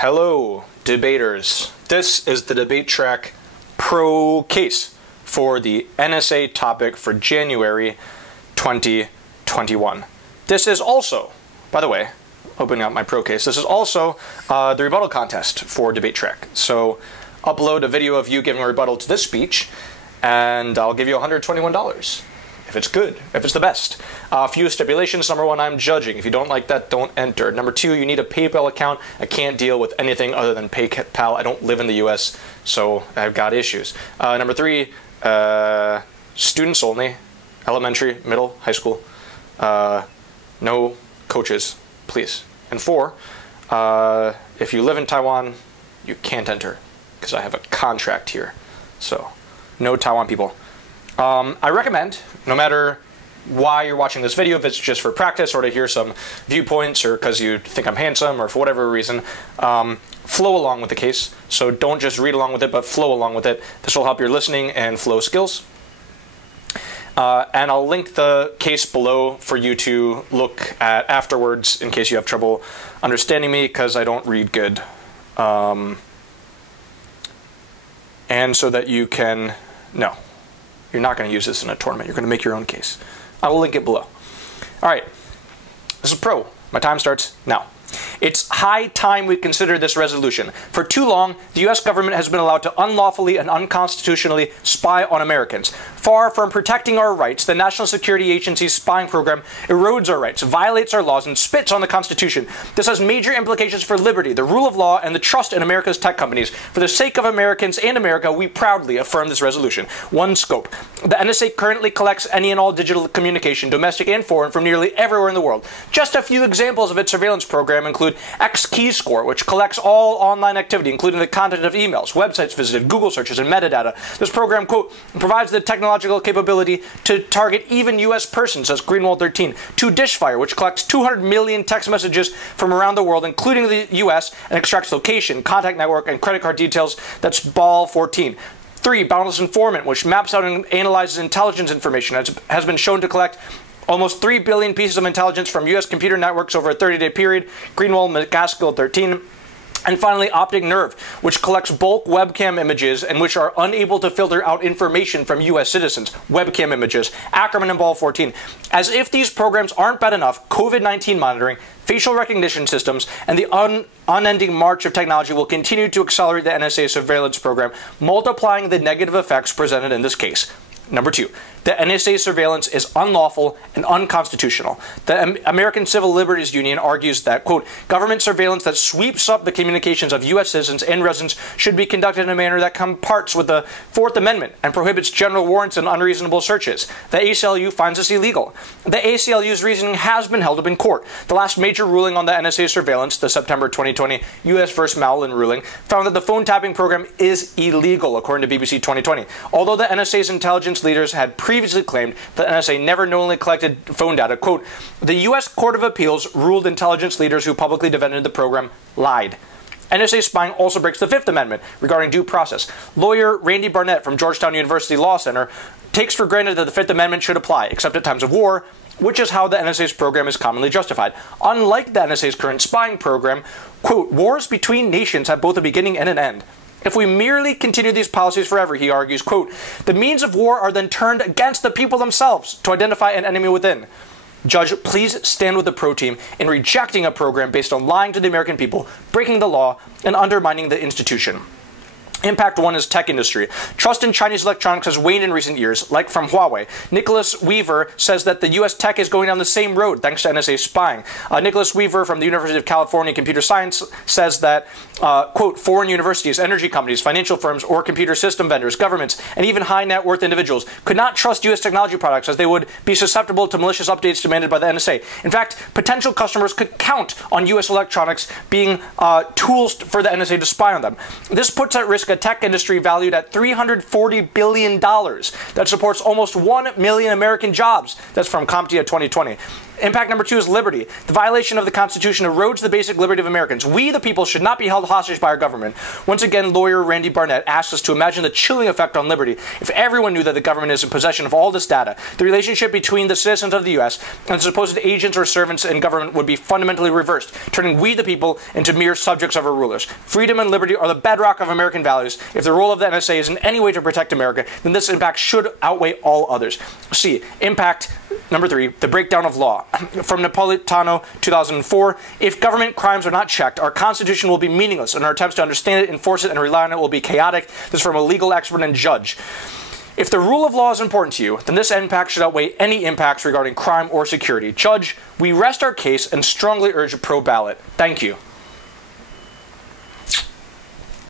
Hello, debaters. This is the DebateTrack Pro case for the NSA topic for January 2021. This is also, by the way, opening up my Pro case, this is also the rebuttal contest for DebateTrack. So upload a video of you giving a rebuttal to this speech, and I'll give you $121. If it's good, if it's the best. A few stipulations. Number one, I'm judging. If you don't like that, don't enter. Number two, you need a PayPal account. I can't deal with anything other than PayPal. I don't live in the US, so I've got issues. Number three, students only. Elementary, middle, high school. No coaches, please. And four, if you live in Taiwan, you can't enter, because I have a contract here. So, no Taiwan people. I recommend, no matter why you're watching this video, if it's just for practice or to hear some viewpoints or because you think I'm handsome or for whatever reason, flow along with the case. So don't just read along with it, but flow along with it. This will help your listening and flow skills. And I'll link the case below for you to look at afterwards in case you have trouble understanding me, because I don't read good. And so that you can, no. You're not going to use this in a tournament. You're going to make your own case. I will link it below. All right. This is Pro. My time starts now. It's high time we consider this resolution. For too long, the U.S. government has been allowed to unlawfully and unconstitutionally spy on Americans. Far from protecting our rights, the National Security Agency's spying program erodes our rights, violates our laws, and spits on the Constitution. This has major implications for liberty, the rule of law, and the trust in America's tech companies. For the sake of Americans and America, we proudly affirm this resolution. One scope. The NSA currently collects any and all digital communication, domestic and foreign, from nearly everywhere in the world. Just a few examples of its surveillance program include X-Keyscore, which collects all online activity, including the content of emails, websites visited, Google searches, and metadata. This program, quote, provides the technological capability to target even U.S. persons, says Greenwald 13, to Dishfire, which collects 200 million text messages from around the world, including the U.S., and extracts location, contact network, and credit card details. That's Ball 14. 3. Boundless Informant, which maps out and analyzes intelligence information, has been shown to collect almost 3 billion pieces of intelligence from U.S. computer networks over a 30-day period, Greenwald McCaskill 13. And finally, Optic Nerve, which collects bulk webcam images and which are unable to filter out information from U.S. citizens. Webcam images. Ackerman and Ball 14. As if these programs aren't bad enough, COVID-19 monitoring, facial recognition systems, and the unending march of technology will continue to accelerate the NSA surveillance program, multiplying the negative effects presented in this case. Number 2, the NSA surveillance is unlawful and unconstitutional. The American Civil Liberties Union argues that, quote, government surveillance that sweeps up the communications of U.S. citizens and residents should be conducted in a manner that comports with the Fourth Amendment and prohibits general warrants and unreasonable searches. The ACLU finds this illegal. The ACLU's reasoning has been held up in court. The last major ruling on the NSA surveillance, the September 2020 U.S. v. Mallon ruling, found that the phone tapping program is illegal, according to BBC 2020. Although the NSA's intelligence leaders had previously claimed that NSA never knowingly collected phone data, quote, the U.S. Court of Appeals ruled intelligence leaders who publicly defended the program lied. NSA spying also breaks the Fifth Amendment regarding due process. Lawyer Randy Barnett from Georgetown University Law Center takes for granted that the Fifth Amendment should apply, except at times of war, which is how the NSA's program is commonly justified. Unlike the NSA's current spying program, quote, wars between nations have both a beginning and an end. If we merely continue these policies forever, he argues, quote, the means of war are then turned against the people themselves to identify an enemy within. Judge, please stand with the Pro team in rejecting a program based on lying to the American people, breaking the law, and undermining the institution. Impact 1 is tech industry. Trust in Chinese electronics has waned in recent years, like from Huawei. Nicholas Weaver says that the U.S. tech is going down the same road thanks to NSA spying. Nicholas Weaver from the University of California Computer Science says that, quote, foreign universities, energy companies, financial firms, or computer system vendors, governments, and even high net worth individuals could not trust U.S. technology products as they would be susceptible to malicious updates demanded by the NSA. In fact, potential customers could count on U.S. electronics being tools for the NSA to spy on them. This puts at risk a tech industry valued at $340 billion that supports almost 1 million American jobs. That's from CompTIA 2020. Impact number 2 is liberty. The violation of the Constitution erodes the basic liberty of Americans. We, the people, should not be held hostage by our government. Once again, lawyer Randy Barnett asks us to imagine the chilling effect on liberty if everyone knew that the government is in possession of all this data. The relationship between the citizens of the U.S. and supposed agents or servants in government would be fundamentally reversed, turning we, the people, into mere subjects of our rulers. Freedom and liberty are the bedrock of American values. If the role of the NSA is in any way to protect America, then this impact should outweigh all others. C. Impact number 3, the breakdown of law. From Napolitano, 2004, if government crimes are not checked, our Constitution will be meaningless, and our attempts to understand it, enforce it, and rely on it will be chaotic. This is from a legal expert and judge. If the rule of law is important to you, then this impact should outweigh any impacts regarding crime or security. Judge, we rest our case and strongly urge a pro-ballot. Thank you.